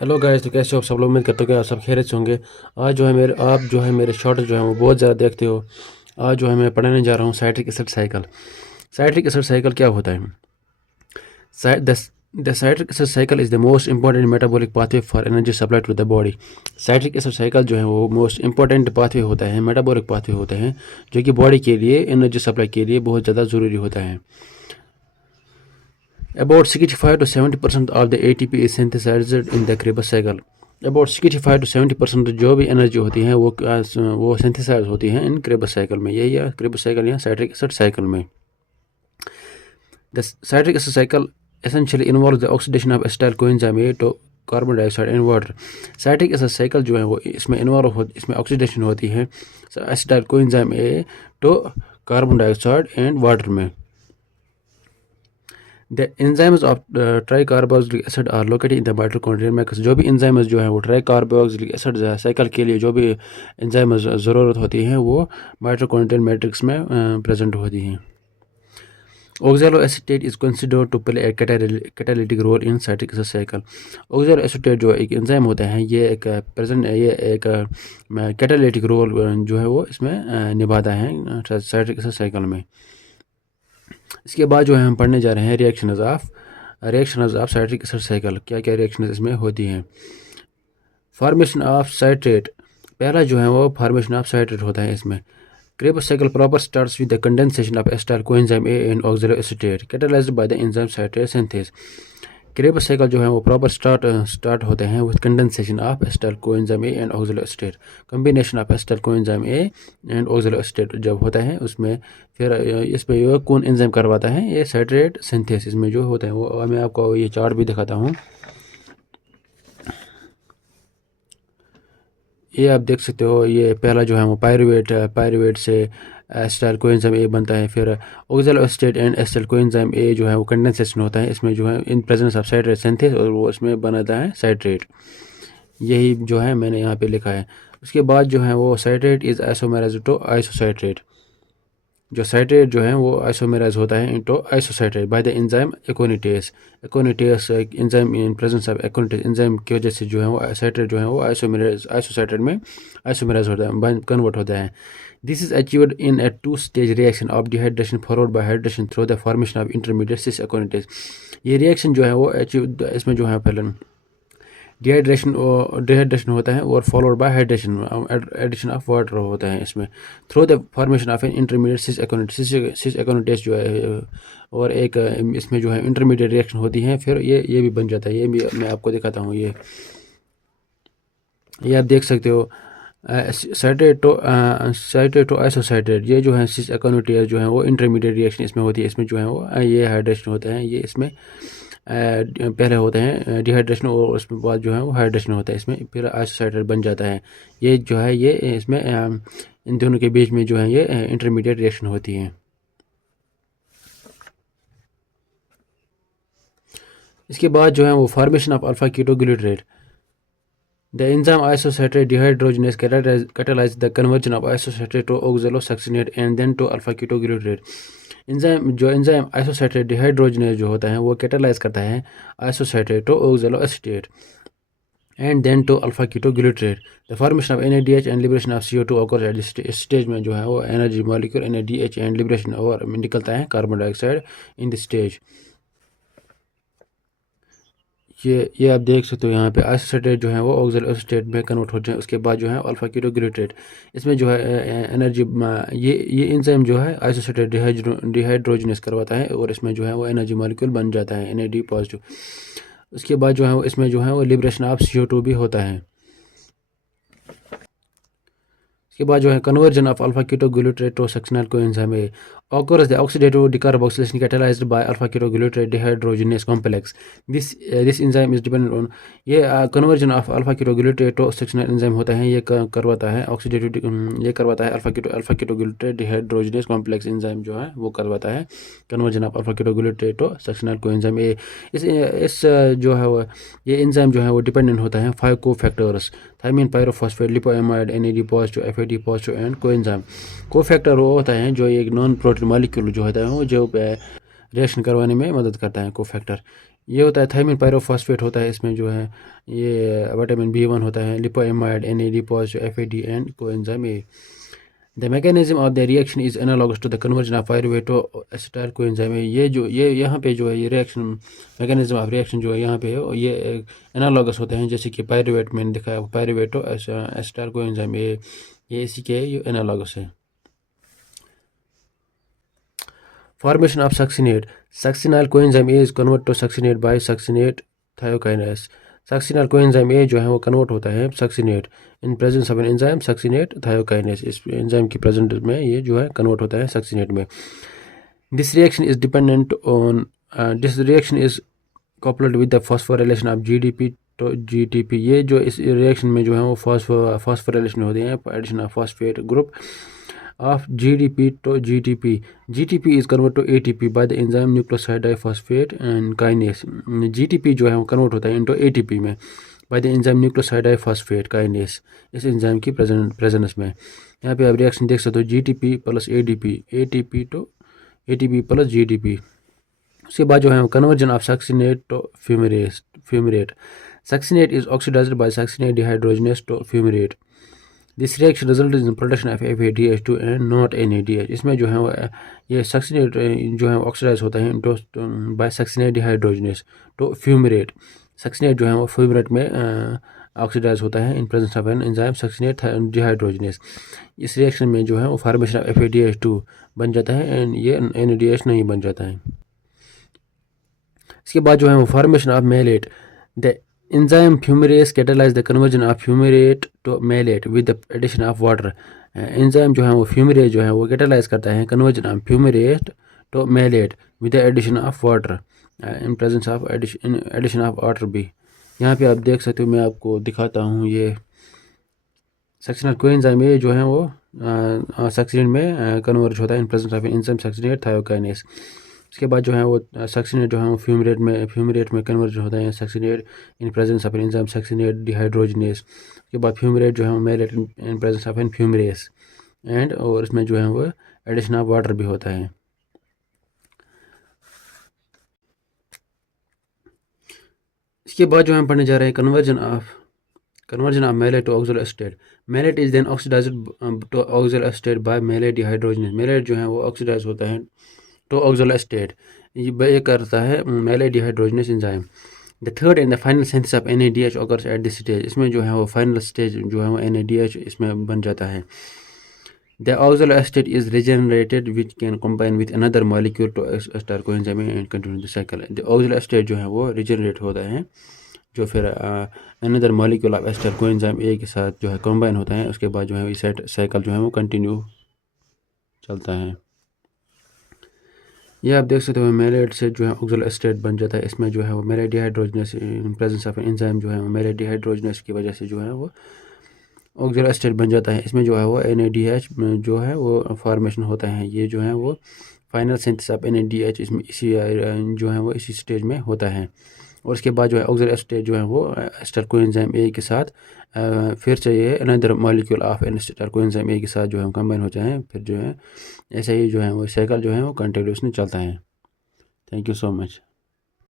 Hello guys, तो कैसे हो आप सब लोग। उम्मीद करते हो कि आप सब खैरियत से होंगे। आज जो है मेरे आप जो है मेरे शॉर्ट्स जो है वो बहुत ज़्यादा देखते हो। आज जो है मैं पढ़ाने जा रहा हूँ citric acid cycle. Citric acid cycle क्या होता है? The citric acid cycle is the most important metabolic pathway for energy supply to the body. Citric acid cycle जो है वो मोस्ट इंपॉर्टेंट पाथवे होता है, मेटाबॉलिक पाथवे होते हैं, जो कि बॉडी के लिए एनर्जी सप्लाई के लिए बहुत ज़्यादा ज़रूरी होता है। About 65 to 70% of the ATP is synthesized in the Krebs cycle. About 65 to 70% जो भी एनर्जी होती है वो सिंथेसाइज होती है इन क्रेबस साइकिल में। यही है क्रेबस साइकिल या साइट्रिक एसिड साइकिल में। The citric acid cycle essentially involves the oxidation of acetyl coenzyme A to carbon dioxide and water. Citric acid cycle जो है वो इसमें ऑक्सीडेशन होती है acetyl coenzyme A to carbon dioxide and water में। The enzymes of tricarboxylic acid are located in the mitochondrial matrix। जो भी enzymes जो है वो ट्राइकार्बोक्सिलिक एसिड साइकिल के लिए जो भी enzymes ज़रूरत होती हैं वो माइटोकॉन्ड्रियल मैट्रिक्स में प्रेजेंट होती हैं। Oxaloacetate is considered to play a catalytic role in citric acid cycle। Oxaloacetate जो एक एंजाइम होता है ये एक कैटालिटिक रोल जो है वो इसमें निभाता है साइट्रिक एसिड साइकिल में। इसके बाद जो है हम पढ़ने जा रहे हैं reaction of citric acid cycle. क्या क्या रिएक्शन इसमें होती हैं? फॉर्मेशन ऑफ साइट्रेट, पहला जो है वो फॉर्मेशन ऑफ साइट्रेट होता है इसमें। Krebs cycle proper starts with the condensation of acetyl coenzyme A and oxaloacetate catalysed by the enzyme citrate synthase. Krebs cycle जो है वो प्रॉपर स्टार्ट होते हैं with condensation of acetyl coenzyme A and oxaloacetate. Combination of acetyl coenzyme A and oxaloacetate जब होता है उसमें फिर इसमें ये कौन एंजाइम करवाता है? ये साइट्रेट सिंथेसिस में जो होता है वो मैं आपको ये चार्ट भी दिखाता हूँ। ये आप देख सकते हो, ये पहला जो है वो पायरुवेट से एसिटाइल कोएंजाइम ए बनता है। फिर ऑक्सैलोएसिटेट एंड एसिटाइल कोएंजाइम ए जो है वो कंडेंसेशन होता है इसमें जो है in presence of citrate synthase और वो इसमें बनाता है साइट्रेट। यही जो है मैंने यहाँ पे लिखा है। उसके बाद जो है वो citrate is isomerised to isocitrate. जो साइट्रेट जो है वो आइसोमेराइज होता है into isocitrate by the enzyme aconitase. Aconitase enzyme in presence of aconitase enzyme की वजह से जो है वो साइट्रेट जो है वो आइसोसाइट्रेट में आइसोमेराइज होता है, कन्वर्ट होता है। This is achieved in a two stage reaction of dehydration followed by hydration through the formation of intermediate cis aconitase. ये रिएक्शन जो है वो अचीव इसमें जो है पहले डिहाइड्रेशन होता है और followed by hydration addition of water होता है इसमें through the formation of an intermediate cis aconitase जो है और एक इसमें जो है इंटरमीडिएट रिएक्शन होती है फिर ये भी बन जाता है। ये भी मैं आपको दिखाता हूँ। ये आप देख सकते हो साइट्रेट टू आइसोसाइट्रेट। ये जो है सिस एकोनिटेस जो है वो इंटरमीडिएट रिएक्शन इसमें होती है। इसमें जो है वो ये हाइड्रेशन होता है, ये इसमें पहले होते हैं डिहाइड्रेशन और उसके बाद जो है वो हाइड्रेशन होता है इसमें फिर आइसोसाइट्रेट बन जाता है। ये जो है ये इसमें इन दोनों के बीच में जो है ये इंटरमीडिएट रिएक्शन होती है। इसके बाद जो है वो formation of alpha ketoglutarate. The enzyme isocitrate dehydrogenase catalyze the conversion of isosaccharide to oxalosuccinate and then to alpha ketoglutarate। Enzyme isocitrate dehydrogenase जो होता है वो कैटालाइज करता है isocitrate to oxaloacetate and then to alpha ketoglutarate. The formation of NADH and liberation of CO2 occurs at this stage में जो है वो energy molecule NADH and liberation और निकलता है carbon dioxide in this stage. ये आप देख सकते हो यहाँ पे आइसोसाइट्रेट जो है वो ऑक्सैलोएसिटेट में कन्वर्ट हो जाए। उसके बाद जो है अल्फा कीटोग्लूटारेट इसमें जो है एनर्जी ये एंजाइम जो है आइसोसाइट्रेट डिहाइड्रोजनेस करवाता है और इसमें जो है वो एनर्जी मॉलिक्यूल बन जाता है NAD पॉजिटिव। उसके बाद जो है वो इसमें जो है वो लिबरेशन ऑफ CO2 भी होता है। इसके बाद जो है conversion of alpha ketoglutarate to succinyl coenzyme A occurs the oxidative decarboxylation catalyzed by alpha ketoglutarate dehydrogenase complex। This enzyme is dependent on ये conversion of alpha ketoglutarate to succinyl enzyme होता है। ये करवाता है ये करवाता है alpha ketoglutarate dehydrogenase complex enzyme जो है वो करवाता है conversion of alpha ketoglutarate to succinyl coenzyme A। इस जो है वो ये enzyme जो है वो डिपेंडेंट होता है 5 cofactors thiamine pyrophosphate lipoamide NAD positive FAD positive and coenzyme. Cofactor वो होता है जो एक नॉन प्रोटीन मॉलिक्यूल जो होता है वो जो रिएक्शन करवाने में मदद करता है कोफैक्टर। ये होता है थायमिन पायरोफॉस्फेट होता है, इसमें जो है ये विटामिन B1 होता है, lipoamide NAD positive FAD and coenzyme A। The mechanism of the reaction is analogous to the conversion of pyruvate to acetyl coenzyme A। ये जो ये यहाँ पे जो है ये रिएक्शन मैकेनिज्म ऑफ रिएक्शन जो है यहाँ पे है ये एनालॉगस होते हैं, जैसे कि पायरुवेट मैंने दिखाया, pyruvate to acetyl coenzyme A, ये इसी के ये एनालॉगस है। Formation of succinate. Succinyl coenzyme A is converted to succinate by succinate thiokinase. Succinyl coenzyme A जो है वो कन्वर्ट होता है succinate in presence of an enzyme succinate thiokinase। इस एंजाइम की प्रेजेंट में ये जो है कन्वर्ट होता है succinate में। This reaction is dependent on this reaction is coupled with the phosphorylation of GDP to GTP। ये जो इस रिएक्शन में जो है वो phosphorylation होते हैं, addition of phosphate group of GDP to GTP। GTP is converted to ATP by the enzyme nucleoside diphosphate and kinase। GTP जो है वो कन्वर्ट होता है into ATP में by the enzyme nucleoside diphosphate kinase, इस enzyme की presence में। यहाँ पे आप रिएक्शन देख सकते हो GTP plus ADP, ATP to ATP plus GDP। उसके बाद जो है conversion of succinate to fumarate. Succinate is oxidised by succinate dehydrogenase to fumarate. This reaction result in production of FADH2 and not NADH। इसमें जो है ये succinate जो है ऑक्सीडाइज होता है by succinate dehydrogenase to fumarate. Succinate जो है वो फ्यूमरेट में ऑक्सीडाइज होता है in presence of an enzyme succinate dehydrogenase. इस रिएक्शन में जो है वो फॉर्मेशन ऑफ FADH2 बन जाता है एंड ये NADH नहीं बन जाता है। इसके बाद जो है वो formation of malate. The enzyme fumarase catalyse the conversion of fumarate to malate with the addition of water. Enzyme जो है वो फ्यूमरेस जो है वो कैटालाइज करता है conversion of fumarate to malate with the addition of water in presence of addition of water भी। यहाँ पे आप देख सकते हो, मैं आपको दिखाता हूँ, ये सक्सिनल कोएंजाइम ये जो है वो सक्सिनेट में कन्वर्ज होता है in presence of enzyme succinate thiokinase. इसके बाद जो है वो सक्सिनेट जो है वो फ्यूमरेट में कन्वर्ज होता है succinate in presence of enzyme succinate dehydrogenase. उसके बाद फ्यूमरेट जो है वो malate in presence of an fumarase and और इसमें जो है वो एडिशन ऑफ वाटर भी होता है। इसके बाद जो हम पढ़ने जा रहे हैं conversion of malate to oxaloacetate। malate is then oxidized to oxaloacetate by malate dehydrogenase। malate जो है वो ऑक्सीडाइज होता है to oxaloacetate, ये करता है malate dehydrogenase enzyme। the third and the final synthesis of NADH occurs at this stage। इसमें जो है वो फाइनल स्टेज जो है वो NADH इसमें बन जाता है। the oxaloacetate is regenerated which can combine with another molecule to ester coenzyme and continue the cycle। the oxaloacetate जो है वो regenerate होता है जो फिर another molecule of ester coenzyme A के साथ जो है कंबाइन होता है। उसके बाद जो है इस साइकिल जो है वो कंटिन्यू चलता है। ये आप देख सकते हो मेलेट से जो है ऑक्सलोएस्टेट बन जाता है। इसमें जो है वो malate dehydrogenase in presence of enzyme जो है वो मेलेट डिहाइड्रोजनेस की वजह से जो है वो ऑक्सलोएस्टेट बन जाता है। इसमें जो है वो NADH जो है वो फॉर्मेशन होता है। ये जो है वो फाइनल सिंथेसिस ऑफ NADH इसमें इसी जो है वो इसी स्टेज में होता है। और उसके बाद जो है ऑक्सलोएस्टेट जो है वो एस्टर कोएंजाइम A के साथ फिर से ये another molecule of ester coenzyme A के साथ जो है कंबाइन हो जाए। फिर जो है ऐसे ही जो है वो साइकिल जो है वो कंटिन्यूसली चलता है। Thank you so much.